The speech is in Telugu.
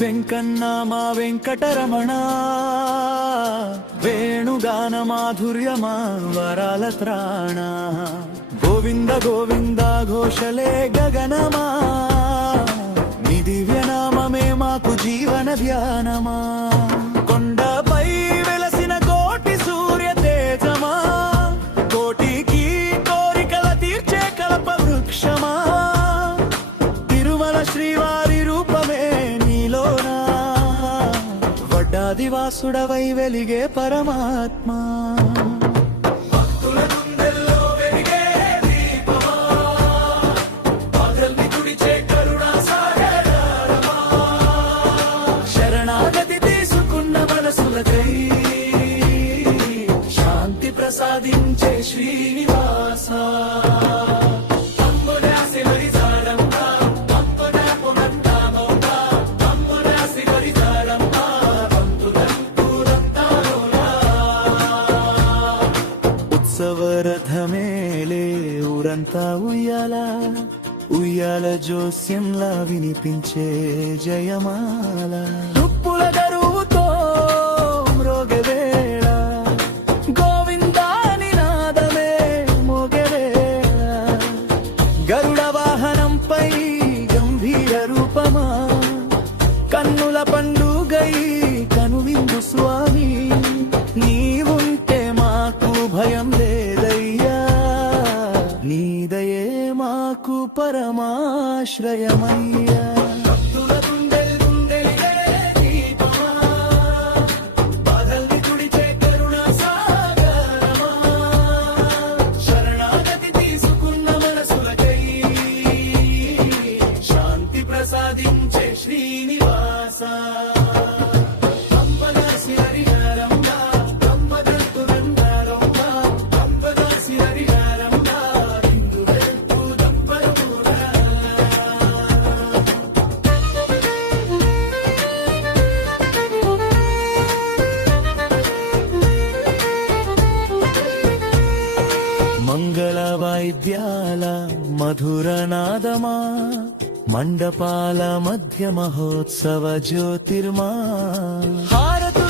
వెంకన్న మా వెంకటరమణ వేణుగాన మాధుర్యమా వరాల త్రాణ గోవింద గోవింద ఘోషలే గగనమా నీ దివ్యనామమే మాకు జీవన ధ్యానమా కొండపై వెలసిన కోటి సూర్య తేజమా కోటికి కోరికల తీర్చే కల్ప వృక్షమా తిరుమల శ్రీవారి రూపమే నీలోనా వడ్డాదివాసుడవై వెలిగే పరమాత్మా శాంతి ప్రసాదించే శ్రీనివాస ఉత్సవరథమేలే ఊరంతా ఉయ్యాల ఉయ్యాల జోస్యంలా వినిపించే జయమాల తుప్పుల గరువుతో మ్రోగవేళ గోవిందాని నాదమే మోగవేళ గరుడ వాహనంపై గంభీర రూపమా కన్నుల పండుగై కనువిందు స్వామి నీవుంటే మాకు భయం లేదయ్యా నీదయే మాకు పరమాశ్రయమయ్యా ప్రసాదించే శ్రీనివాస మంగళ వాయిద్యాల మధురనాదమా మండపాల మధ్య మహోత్సవ జ్యోతిర్మా హారతు